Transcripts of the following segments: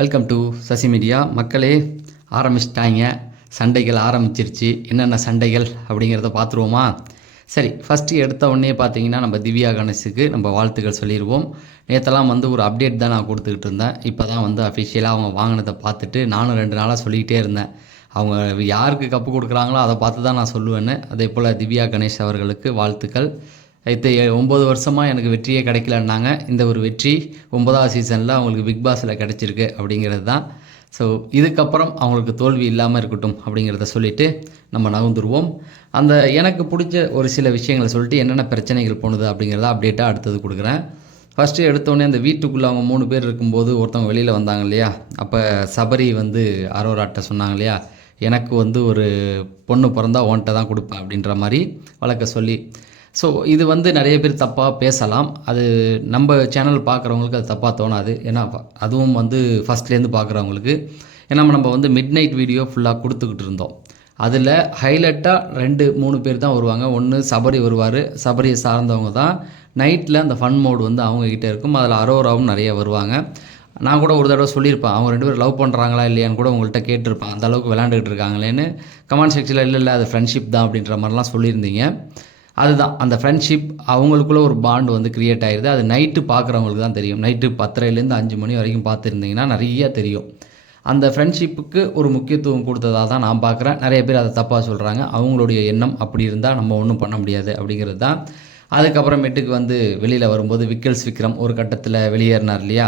Welcome to Sasi media மக்களே ஆரம்பிச்சிட்டாங்க. சண்டைகள் ஆரம்பிச்சிருச்சு. என்னென்ன சண்டைகள் அப்படிங்கிறத பார்த்துருவோமா? சரி ஃபஸ்ட்டு எடுத்த உடனே பார்த்தீங்கன்னா நம்ம திவ்யா கணேஷுக்கு நம்ம வாழ்த்துக்கள் சொல்லிடுவோம் நேற்றெல்லாம் வந்து ஒரு அப்டேட் தான் நான் கொடுத்துக்கிட்டு இருந்தேன். இப்போ தான் வந்து அஃபிஷியலாக அவங்க வாங்கினதை பார்த்துட்டு நானும் ரெண்டு நாளாக சொல்லிக்கிட்டே இருந்தேன். அவங்க யாருக்கு கப்பு கொடுக்குறாங்களோ அதை பார்த்து தான் நான் சொல்லுவேன்னு. அதே போல் திவ்யா கணேஷ் அவர்களுக்கு வாழ்த்துக்கள். இது ஒம்பது வருஷமாக எனக்கு வெற்றியே கிடைக்கலன்னாங்க. இந்த ஒரு வெற்றி ஒன்பதாவது சீசனில் அவங்களுக்கு பிக் பாஸில் கிடச்சிருக்கு அப்படிங்கிறது தான். ஸோ இதுக்கப்புறம் அவங்களுக்கு தோல்வி இல்லாமல் இருக்கட்டும் அப்படிங்கிறத சொல்லிவிட்டு நம்ம நகர்ந்துருவோம். அந்த எனக்கு பிடிச்ச ஒரு சில விஷயங்களை சொல்லிட்டு என்னென்ன பிரச்சனைகள் போணுது அப்படிங்கிறத அப்டேட்டாக அடுத்தது கொடுக்குறேன். ஃபஸ்ட்டு எடுத்தோடனே அந்த வீட்டுக்குள்ளே அவங்க மூணு பேர் இருக்கும்போது ஒருத்தவங்க வெளியில் வந்தாங்க இல்லையா? அப்போ சபரி வந்து அரோராட்ட சொன்னாங்க இல்லையா? எனக்கு வந்து ஒரு பொண்ணு பிறந்தா ஓன்ட்ட தான் கொடுப்பேன் அப்படின்ற மாதிரி வழக்க சொல்லி ஸோ இது வந்து நிறைய பேர் தப்பாக பேசலாம். அது நம்ம சேனல் பார்க்குறவங்களுக்கு அது தப்பாக தோணாது. ஏன்னா அதுவும் வந்து ஃபஸ்ட்லேருந்து பார்க்குறவங்களுக்கு. ஏன்னா நம்ம வந்து மிட் நைட் வீடியோ ஃபுல்லாக கொடுத்துக்கிட்டு இருந்தோம். அதில் ஹைலைட்டாக ரெண்டு மூணு பேர் தான் வருவாங்க. ஒன்று சபரி வருவார். சபரியை சார்ந்தவங்க தான். நைட்டில் அந்த ஃபன் மோடு வந்து அவங்கக்கிட்ட இருக்கும். அதில் அரோராவும் நிறைய வருவாங்க. நான் கூட ஒரு தடவை சொல்லியிருப்பேன். அவங்க ரெண்டு பேரும் லவ் பண்ணுறாங்களா இல்லையான்னு கூட உங்கள்கிட்ட கேட்டிருப்பேன். அந்த அளவுக்கு விளாண்டுக்கிட்டு இருக்காங்களேன்னு. கமெண்ட் செக்ஷனில் இல்லை இல்லை அது ஃப்ரெண்ட்ஷிப் தான் அப்படின்ற மாதிரிலாம் சொல்லியிருந்தீங்க. அதுதான். அந்த ஃப்ரெண்ட்ஷிப் அவங்களுக்குள்ள ஒரு பாண்ட் வந்து க்ரியேட் ஆயிடுது அது நைட்டு பார்க்குறவங்களுக்கு தான் தெரியும். நைட்டு பத்தரைலேருந்து அஞ்சு மணி வரைக்கும் பார்த்துருந்தீங்கன்னா நிறைய தெரியும். அந்த ஃப்ரெண்ட்ஷிப்புக்கு ஒரு முக்கியத்துவம் கொடுத்ததாக தான் நான் பார்க்குறேன் நிறைய பேர் அதை தப்பாக சொல்கிறாங்க அவங்களுடைய எண்ணம் அப்படி இருந்தால் நம்ம ஒன்றும் பண்ண முடியாது அப்படிங்கிறது தான். அதுக்கப்புறமேட்டுக்கு வந்து வெளியில் வரும்போது விக்கல்ஸ் விக்ரம் ஒரு கட்டத்தில் வெளியேறினார் இல்லையா?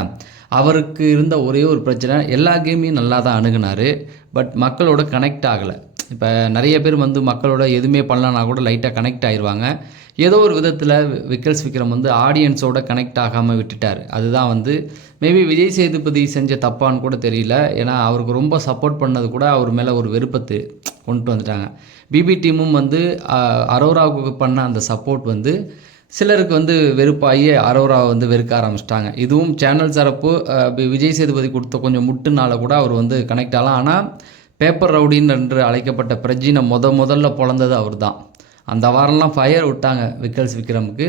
அவருக்கு இருந்த ஒரே ஒரு பிரச்சனை எல்லா கேமையும் நல்லா தான் அணுகுனார். பட் மக்களோட கனெக்ட் ஆகலை. இப்போ நிறைய பேர் வந்து மக்களோட எதுவுமே பண்ணலனா கூட லைட்டாக கனெக்ட் ஆயிடுவாங்க ஏதோ ஒரு விதத்தில் விக்கல்ஸ் விக்ரம் வந்து ஆடியன்ஸோட கனெக்ட் ஆகாமல் விட்டுட்டார். அதுதான் வந்து மேபி விஜய் சேதுபதி செஞ்ச தப்பான்னு கூட தெரியல. ஏன்னா அவருக்கு ரொம்ப சப்போர்ட் பண்ணது கூட அவர் மேலே ஒரு வெறுப்பத்து கொண்டு வந்துட்டாங்க. பிபி டீமும் வந்து அரோராவுக்கு பண்ண அந்த சப்போர்ட் வந்து சிலருக்கு வந்து வெறுப்பாகி அரோராவை வந்து வெறுக்க ஆரம்பிச்சிட்டாங்க. இதுவும் சேனல் தரப்பு விஜய் சேதுபதி கொடுத்த கொஞ்சம் முட்டுனால கூட அவர் வந்து கனெக்ட் ஆகலாம். ஆனால் பேப்பர் ரவுடின் என்று அழைக்கப்பட்ட பிரஜினை முத முதல்ல பிறந்தது அவர் தான் அந்த வாரம்லாம் ஃபயர் விட்டாங்க விக்கல்ஸ் விக்ரமுக்கு.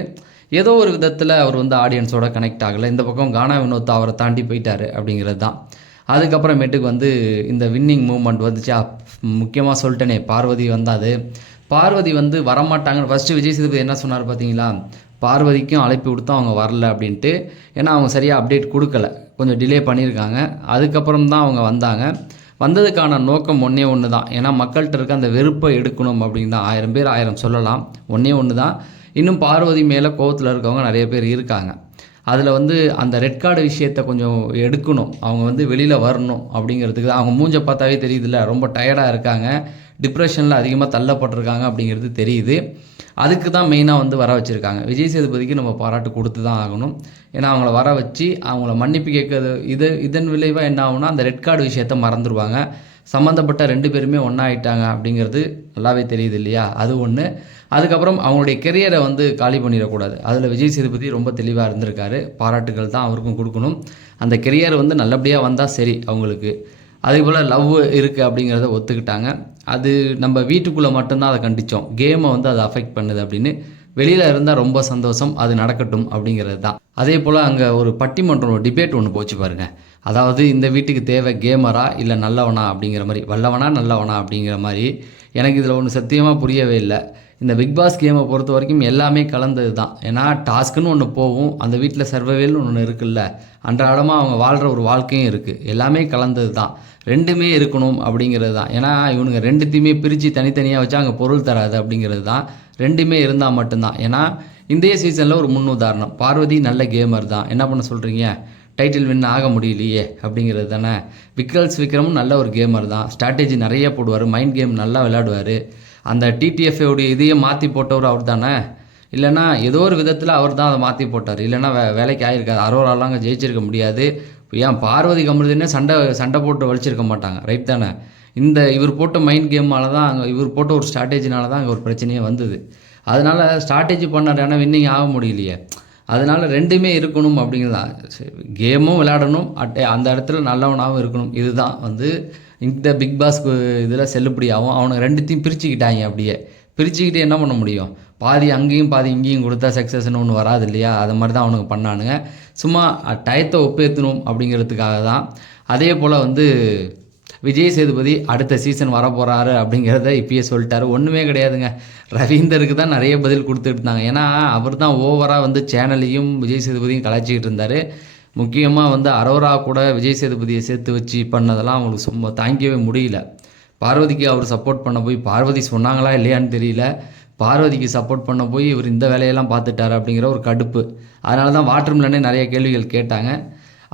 ஏதோ ஒரு விதத்தில் அவர் வந்து ஆடியன்ஸோட கனெக்ட் ஆகலை. இந்த பக்கம் கானா வினோத் அவரை தாண்டி போயிட்டார் அப்படிங்கிறது தான் அதுக்கப்புறமேட்டுக்கு வந்து இந்த வின்னிங் மூமெண்ட் வந்துச்சா. முக்கியமாக சொல்லிட்டேனே பார்வதி வந்தாது பார்வதி வந்து வரமாட்டாங்கன்னு ஃபஸ்ட்டு விஜய் சேதுபதி என்ன சொன்னார் பார்த்தீங்களா பார்வதிக்கும் அழைப்பு கொடுத்தோம் அவங்க வரல அப்படின்ட்டு. ஏன்னா அவங்க சரியாக அப்டேட் கொடுக்கல. கொஞ்சம் டிலே பண்ணியிருக்காங்க. அதுக்கப்புறம் தான் அவங்க வந்தாங்க. வந்ததுக்கான நோக்கம் ஒன்றே ஒன்று தான் ஏன்னா மக்கள்கிட்ட இருக்க அந்த வெறுப்பை எடுக்கணும் அப்படின்னு தான் ஆயிரம் பேர் ஆயிரம் சொல்லலாம். ஒன்றே ஒன்று தான் இன்னும் பார்வதி மேலே கோவத்தில் இருக்கவங்க நிறைய பேர் இருக்காங்க. அதில் வந்து அந்த ரெட் கார்டு விஷயத்தை கொஞ்சம் எடுக்கணும். அவங்க வந்து வெளியில் வரணும் அப்படிங்கிறதுக்கு தான். அவங்க மூஞ்ச பார்த்தாவே தெரியுதுல்ல ரொம்ப டயர்டாக இருக்காங்க. டிப்ரெஷனில் அதிகமாக தள்ளப்பட்டிருக்காங்க அப்படிங்கிறது தெரியுது. அதுக்கு தான் மெயினாக வந்து வர வச்சுருக்காங்க. விஜய் சேதுபதிக்கு நம்ம பாராட்டு கொடுத்து தான் ஆகணும். ஏன்னா அவங்கள வர வச்சு அவங்கள மன்னிப்பு கேட்கறது இது இதன் விளைவாக என்ன ஆகும்னா அந்த ரெட் கார்டு விஷயத்த மறந்துடுவாங்க சம்மந்தப்பட்ட ரெண்டு பேருமே ஒன்றா ஆகிட்டாங்க அப்படிங்கிறது நல்லாவே தெரியுது இல்லையா? அது ஒன்று அதுக்கப்புறம் அவங்களுடைய கெரியரை வந்து காலி பண்ணிடக்கூடாது. அதில் விஜய் சேதுபதி ரொம்ப தெளிவாக இருந்திருக்காரு. பாராட்டுகள் தான் அவருக்கும் கொடுக்கணும். அந்த கெரியர் வந்து நல்லபடியாக வந்தால் சரி அவங்களுக்கு. அதே போல் லவ் இருக்குது அப்படிங்கிறத ஒத்துக்கிட்டாங்க. அது நம்ம வீட்டுக்குள்ளே மட்டும்தான் அதை கண்டித்தோம் கேமை வந்து அதை அஃபெக்ட் பண்ணுது அப்படின்னு. வெளியில் இருந்தால் ரொம்ப சந்தோஷம் அது நடக்கட்டும் அப்படிங்கிறது தான். அதே போல் அங்கே ஒரு பட்டிமன்றம் டிபேட் ஒன்று போச்சு பாருங்கள் அதாவது இந்த வீட்டுக்கு தேவை கேமரா இல்லை நல்லவனா அப்படிங்கிற மாதிரி வல்லவனா நல்லவனா அப்படிங்கிற மாதிரி. எனக்கு இதில் ஒன்று சத்தியமாக புரியவே இல்லை. இந்த பிக் பாஸ் கேமை பொறுத்த வரைக்கும் எல்லாமே கலந்தது தான் ஏன்னா டாஸ்க்குன்னு ஒன்று போகும் அந்த வீட்டில் சர்வவேல்னு ஒன்று இருக்குல்ல அன்றாடமாக அவங்க வாழ்கிற ஒரு வாழ்க்கையும் இருக்குது எல்லாமே கலந்தது தான் ரெண்டுமே இருக்கணும் அப்படிங்கிறது தான் ஏன்னா இவனுங்க ரெண்டுத்தையுமே பிரித்து தனித்தனியாக வச்சா அங்கே பொருள் தராது அப்படிங்கிறது தான் ரெண்டுமே இருந்தால் மட்டும்தான். ஏன்னா இந்திய சீசனில் ஒரு முன் உதாரணம் பார்வதி நல்ல கேமர் தான். என்ன பண்ண சொல்கிறீங்க டைட்டில் வின் ஆக முடியலையே அப்படிங்கிறது தானே. விக்ரல்ஸ் விக்ரமும் நல்ல ஒரு கேமர் தான். ஸ்ட்ராட்டஜி நிறைய போடுவார். மைண்ட் கேம் நல்லா விளையாடுவார். அந்த டிடிஎஃப்ஐடைய இதையே மாற்றி போட்டவர் அவர் தானே? இல்லைனா ஏதோ ஒரு விதத்தில் அவர் தான் அதை மாற்றி போட்டார். இல்லைனா வே வேலைக்கு ஆகிருக்காது அரோராலாம் அங்கே ஜெயிச்சிருக்க முடியாது. ஏன் பார்வதி கமருதுன்னே சண்டை சண்டை போட்டு வலிச்சிருக்க மாட்டாங்க. ரைட் தானே? இந்த இவர் போட்ட மைண்ட் கேமால தான் அங்கே இவர் போட்ட ஒரு ஸ்ட்ராட்டஜினால தான் அங்கே ஒரு பிரச்சனையே வந்தது. அதனால் ஸ்ட்ராட்டஜி பண்ணார் ஏன்னா வின்னிங் ஆக முடியலையே. அதனால் ரெண்டுமே இருக்கணும் அப்படிங்கிறது. கேமும் விளையாடணும் அட்டை அந்த இடத்துல நல்லவனாகவும் இருக்கணும். இதுதான் வந்து இந்த பிக் பாஸ் இதில் செல்லுபடியாகும் அவனுக்கு ரெண்டுத்தையும் பிரிச்சுக்கிட்டாங்க அப்படியே. பிரிச்சுக்கிட்டு என்ன பண்ண முடியும்? பாதி அங்கேயும் பாதி இங்கேயும் கொடுத்தா சக்ஸஸ்னு ஒன்று வராது இல்லையா? அது மாதிரி தான் அவனுக்கு பண்ணானுங்க. சும்மா டயத்தை ஒப்பேற்றணும் அப்படிங்கிறதுக்காக தான் அதே போல் வந்து விஜய் சேதுபதி அடுத்த சீசன் வரப்போகிறாரு அப்படிங்கிறத இப்பயே சொல்லிட்டாரு. ஒன்றுமே கிடையாதுங்க. ரவீந்தருக்கு தான் நிறைய பதில் கொடுத்துட்டு இருந்தாங்க. ஏன்னா அவர் தான் ஓவராக வந்து சேனலையும் விஜய் சேதுபதியும் கலாய்ச்சிக்கிட்டு இருந்தார். முக்கியமாக வந்து அரோரா கூட விஜய் சேதுபதியை சேர்த்து வச்சு பண்ணதெல்லாம் அவங்களுக்கு சும்மா தாங்கிக்கவே முடியல. பார்வதிக்கு அவர் சப்போர்ட் பண்ண போய் பார்வதி சொன்னாங்களா இல்லையான்னு தெரியல. பார்வதிக்கு சப்போர்ட் பண்ண போய் இவர் இந்த வேலையெல்லாம் பார்த்துட்டாரு அப்படிங்கிற ஒரு கடுப்பு. அதனால தான் வாட்டர்மிலனே நிறைய கேள்விகள் கேட்டாங்க.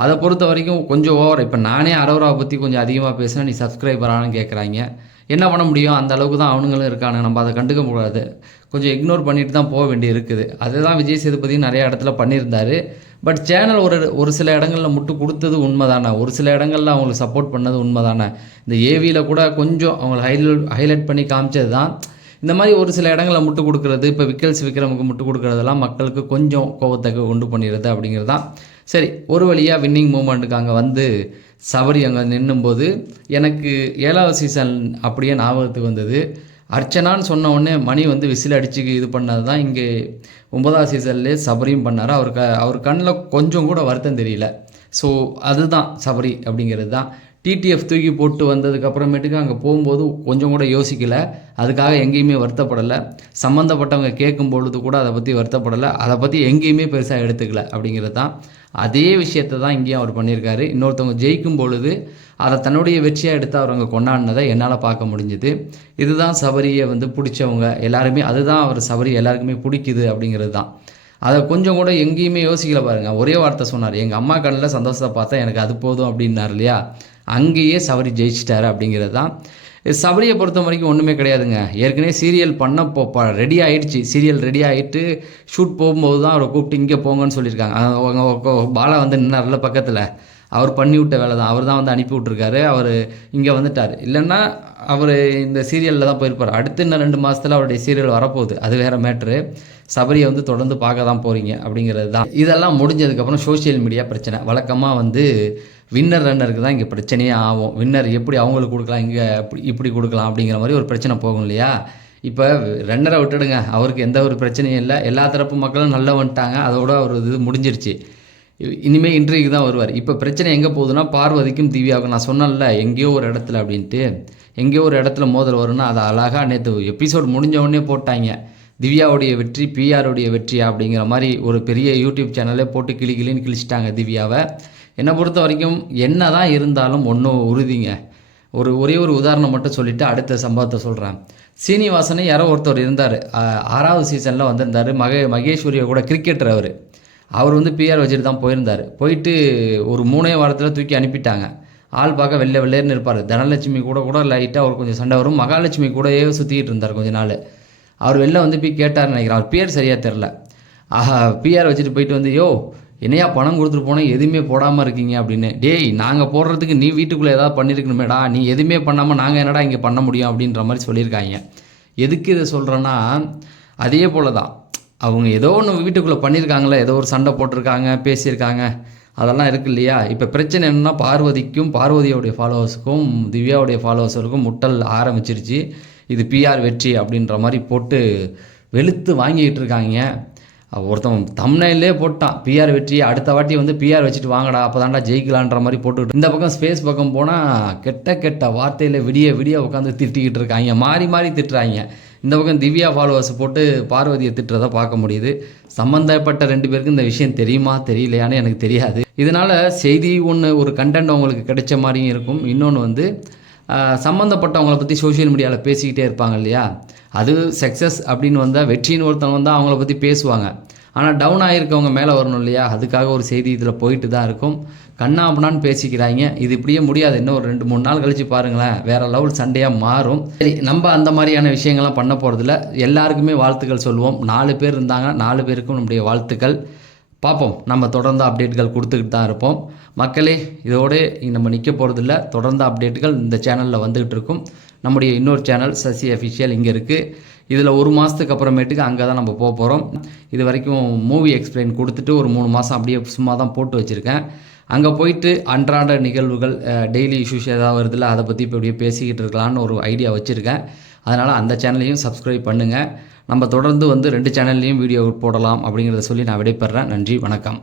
அதை பொறுத்த வரைக்கும் கொஞ்சம் ஓவர் இப்போ நானே அரோராவை பற்றி கொஞ்சம் அதிகமாக பேசினா நீ சப்ஸ்கிரைபரானு கேட்குறாங்க என்ன பண்ண முடியும்? அந்த அளவுக்கு தான் அவனுங்களும் இருக்கானுங்க. நம்ம அதை கண்டுக்க கூடாது. கொஞ்சம் இக்னோர் பண்ணிட்டு தான் போக வேண்டி இருக்குது. அதுதான் விஜய் சேதுபதி நிறைய இடத்துல பண்ணியிருந்தார். பட் சேனல் ஒரு ஒரு சில இடங்களில் முட்டு கொடுத்தது உண்மைதானே? ஒரு சில இடங்களில் அவங்களுக்கு சப்போர்ட் பண்ணது உண்மைதானே? இந்த ஏவியில் கூட கொஞ்சம் அவங்களை ஹைலைட் ஹைலைட் பண்ணி காமிச்சது தான் இந்த மாதிரி ஒரு சில இடங்களில் முட்டு கொடுக்கறது இப்போ விக்கல்ஸ் விக்ரமுக்கு முட்டு கொடுக்கறதெல்லாம் மக்களுக்கு கொஞ்சம் கோபத்தை உண்டு பண்ணிடுறது அப்படிங்கிறது தான். சரி ஒரு வழியாக வின்னிங் மூமெண்ட்டுக்கு அங்கே வந்து சபரி அங்கே நின்னும்போது எனக்கு ஏழாவது சீசன் அப்படியே ஞாபகத்துக்கு வந்தது. அர்ச்சனான்னு சொன்ன உடனே மணி வந்து விசில் அடிச்சு இது பண்ணது தான். இங்கே ஒன்பதாவது சீசன்லேயே சபரியும் பண்ணார். அவர் க அவர் கண்ணில் கொஞ்சம் கூட வருத்தம் தெரியல. ஸோ அதுதான் சபரி அப்படிங்கிறது தான். டிடிஎஃப் தூக்கி போட்டு வந்ததுக்கு அப்புறமேட்டுக்கு அங்கே போகும்போது கொஞ்சம் கூட யோசிக்கலை. அதுக்காக எங்கேயுமே வருத்தப்படலை. சம்மந்தப்பட்டவங்க கேட்கும் பொழுது கூட அதை பற்றி வருத்தப்படலை. அதை பற்றி எங்கேயுமே பெருசாக எடுத்துக்கல அப்படிங்கிறது தான். அதே விஷயத்தை தான் இங்கேயும் அவர் பண்ணியிருக்காரு. இன்னொருத்தவங்க ஜெயிக்கும் பொழுது அதை தன்னுடைய வெற்றியாக எடுத்து அவர் அங்கே கொண்டாடினதை என்னால் பார்க்க முடிஞ்சுது. இதுதான் சபரியை வந்து பிடிச்சவங்க எல்லாருமே அதுதான் அவர் சபரி எல்லாருக்குமே பிடிக்குது அப்படிங்கிறது தான். அதை கொஞ்சம் கூட எங்கேயுமே யோசிக்கல பாருங்க. ஒரே வார்த்தை சொன்னார். எங்கள் அம்மா கண்ணில் சந்தோஷத்தை பார்த்தா எனக்கு அது போதும் அப்படின்னார் இல்லையா? அங்கேயே சபரி ஜெயிச்சிட்டாரு அப்படிங்கிறது தான். சபரியை பொறுத்த வரைக்கும் ஒன்றுமே கிடையாதுங்க. ஏற்கனவே சீரியல் பண்ண போ ரெடி ஆகிடுச்சு சீரியல் ரெடி ஆகிட்டு ஷூட் போகும்போது தான் அவரை கூப்பிட்டு இங்கே போங்கன்னு சொல்லியிருக்காங்க. அவங்க பாலா வந்து நின்னார்ல பக்கத்தில். அவர் பண்ணி விட்ட வேலை தான் அவர் தான் வந்து அனுப்பி விட்ருக்காரு அவர் இங்கே வந்துட்டார். இல்லைன்னா அவர் இந்த சீரியலில் தான் போயிருப்பார். அடுத்து இன்னும் ரெண்டு மாதத்தில் அவருடைய சீரியல் வரப்போகுது. அது வேறு மேட்ரு சபரியை வந்து தொடர்ந்து பார்க்க தான் போகிறீங்க அப்படிங்கிறது தான் இதெல்லாம் முடிஞ்சதுக்கப்புறம் சோஷியல் மீடியா பிரச்சனை. வழக்கமாக வந்து வின்னர் ரன்னருக்கு தான் இங்கே பிரச்சனையே ஆகும். வின்னர் எப்படி அவங்களுக்கு கொடுக்கலாம் இங்கே இப்படி இப்படி கொடுக்கலாம் அப்படிங்கிற மாதிரி ஒரு பிரச்சனை போகும் இல்லையா? இப்போ ரன்னரை விட்டுடுங்க. அவருக்கு எந்த ஒரு பிரச்சனையும் இல்லை. எல்லா தரப்பு மக்களும் நல்லா வந்துட்டாங்க அதோட ஒரு இது முடிஞ்சிருச்சு. இனிமேல் இன்றைக்கு தான் வருவார். இப்போ பிரச்சனை எங்கே போகுதுன்னா பார்வதிக்கும் திவ்யாவுக்கும். நான் சொன்னேன்ல எங்கேயோ ஒரு இடத்துல அப்படின்ட்டு. எங்கேயோ ஒரு இடத்துல மோதல் வரும்னா அதை அழகாக நேற்று எபிசோட் முடிஞ்ச உடனே போட்டாங்க. திவ்யாவுடைய வெற்றி பிஆருடைய வெற்றி அப்படிங்கிற மாதிரி ஒரு பெரிய யூடியூப் சேனலே போட்டு கிளி கிளின்னு கிழிச்சிட்டாங்க திவ்யாவை. என்னை பொறுத்த வரைக்கும் என்ன தான் இருந்தாலும் ஒன்றும் உறுதிங்க. ஒரு ஒரே ஒரு உதாரணம் மட்டும் சொல்லிவிட்டு அடுத்த சம்பவத்தை சொல்கிறேன் சீனிவாசன் யாரோ ஒருத்தர் இருந்தார். ஆறாவது சீசனில் வந்திருந்தார். மகே மகேஸ்வரியை கூட கிரிக்கெட்டர் அவர். அவர் வந்து பிஆர் வச்சுட்டு தான் போயிருந்தார். போயிட்டு ஒரு மூணே வாரத்தில் தூக்கி அனுப்பிட்டாங்க. ஆள் பார்க்க வெள்ளை வெள்ளையர்னு இருப்பார். தனலட்சுமி கூட கூட லைட்டாக அவர் கொஞ்சம் சண்டை வரும். மகாலட்சுமி கூடயே சுற்றிக்கிட்டு இருந்தார் கொஞ்ச நாள். அவர் வெளில வந்து போய் கேட்டார்னு நினைக்கிறேன். அவர் பேர் சரியாக தெரில ஆஹா பிஆர் வச்சுட்டு போயிட்டு வந்து யோ என்னையா பணம் கொடுத்துட்டு போனால் எதுவுமே போடாமல் இருக்கீங்க? அப்படின்னு. டேய் நாங்கள் போடுறதுக்கு நீ வீட்டுக்குள்ளே ஏதாவது பண்ணியிருக்கணுமேடா நீ எதுவுமே பண்ணாமல் நாங்கள் என்னடா இங்கே பண்ண முடியும்? அப்படின்ற மாதிரி சொல்லியிருக்காங்க. எதுக்கு இதை சொல்கிறேன்னா அதே போல தான் அவங்க ஏதோ ஒன்று வீட்டுக்குள்ளே பண்ணியிருக்காங்களே ஏதோ ஒரு சண்டை போட்டிருக்காங்க பேசியிருக்காங்க. அதெல்லாம் இருக்கு இல்லையா? இப்போ பிரச்சனை என்னென்னா பார்வதிக்கும் பார்வதியோடைய ஃபாலோவர்ஸுக்கும் திவ்யாவுடைய ஃபாலோவர்ஸுக்கும் முட்டல் ஆரம்பிச்சிருச்சு. இது பிஆர் வெற்றி அப்படின்ற மாதிரி போட்டு வெளுத்து வாங்கிக்கிட்டு இருக்காங்க. ஒருத்தன் தம்னையிலே போட்டான். பிஆர் வெற்றி அடுத்த வாட்டி வந்து பிஆர் வச்சுட்டு வாங்கடா அப்போ தாண்டா ஜெயிக்கலான்ற மாதிரி போட்டுக்கிட்டு இந்த பக்கம் ஸ்பேஸ் பக்கம் போனால் கெட்ட கெட்ட வார்த்தையில் விடிய விடிய உட்காந்து திட்டிக்கிட்டு இருக்காங்க. மாறி மாறி திட்டுறாங்க. இந்த பக்கம் திவ்யா ஃபாலோவர்ஸ் போட்டு பார்வதியை திட்டுறதை பார்க்க முடியுது. சம்மந்தப்பட்ட ரெண்டு பேருக்கும் இந்த விஷயம் தெரியுமா? தெரியலையான்னு எனக்கு தெரியாது. இதனால் செய்தி ஒன்று ஒரு கண்டென்ட் அவங்களுக்கு கிடைச்ச மாதிரியும் இருக்கும். இன்னொன்று வந்து சம்மந்தப்பட்டவங்கள பற்றி சோஷியல் மீடியாவில் பேசிக்கிட்டே இருப்பாங்க இல்லையா? அது சக்ஸஸ் அப்படின்னு வந்தால் வெற்றின்னு ஒருத்தவங்க வந்தால் அவங்கள பற்றி பேசுவாங்க. ஆனால் டவுன் ஆகிருக்கவங்க மேலே வரணும் இல்லையா? அதுக்காக ஒரு செய்தி இதில் போயிட்டு தான் இருக்கும். கண்ணா பேசிக்கிறாங்க. இது இப்படியே முடியாது. இன்னும் ஒரு ரெண்டு மூணு நாள் கழிச்சு பாருங்களேன். வேற லெவல் சண்டையாக மாறும். சரி நம்ம அந்த மாதிரியான விஷயங்கள்லாம் பண்ண போகிறதில்ல எல்லாருக்குமே வாழ்த்துக்கள் சொல்லுவோம். நாலு பேர் இருந்தாங்க நாலு பேருக்கும் நம்முடைய வாழ்த்துக்கள். பார்ப்போம். நம்ம தொடர்ந்து அப்டேட்கள் கொடுத்துக்கிட்டு தான் இருப்போம். மக்களே இதோடு நம்ம நிற்க போகிறதில்ல தொடர்ந்து அப்டேட்டுகள் இந்த சேனலில் வந்துக்கிட்டு இருக்கும். நம்முடைய இன்னொரு சேனல் சசி அஃபிஷியல் இங்கே இருக்குது இதில் ஒரு மாதத்துக்கு அப்புறமேட்டுக்கு அங்கே தான் நம்ம போக போகிறோம். இது வரைக்கும் மூவி எக்ஸ்பிளைன் கொடுத்துட்டு ஒரு மூணு மாதம் அப்படியே சும்மா தான் போட்டு வச்சுருக்கேன். அங்கே போயிட்டு அன்றாட நிகழ்வுகள் டெய்லி இஷ்யூஸ் ஏதாவது வருதுல்ல அதை பற்றி இப்போ இப்படியே பேசிக்கிட்டு இருக்கலாம்னு ஒரு ஐடியா வச்சுருக்கேன். அதனால் அந்த சேனலையும் சப்ஸ்கிரைப் பண்ணுங்கள் நம்ம தொடர்ந்து வந்து ரெண்டு சேனல்லையும் வீடியோ போடலாம் அப்படிங்கிறத சொல்லி நான் விடைபெறேன். நன்றி வணக்கம்.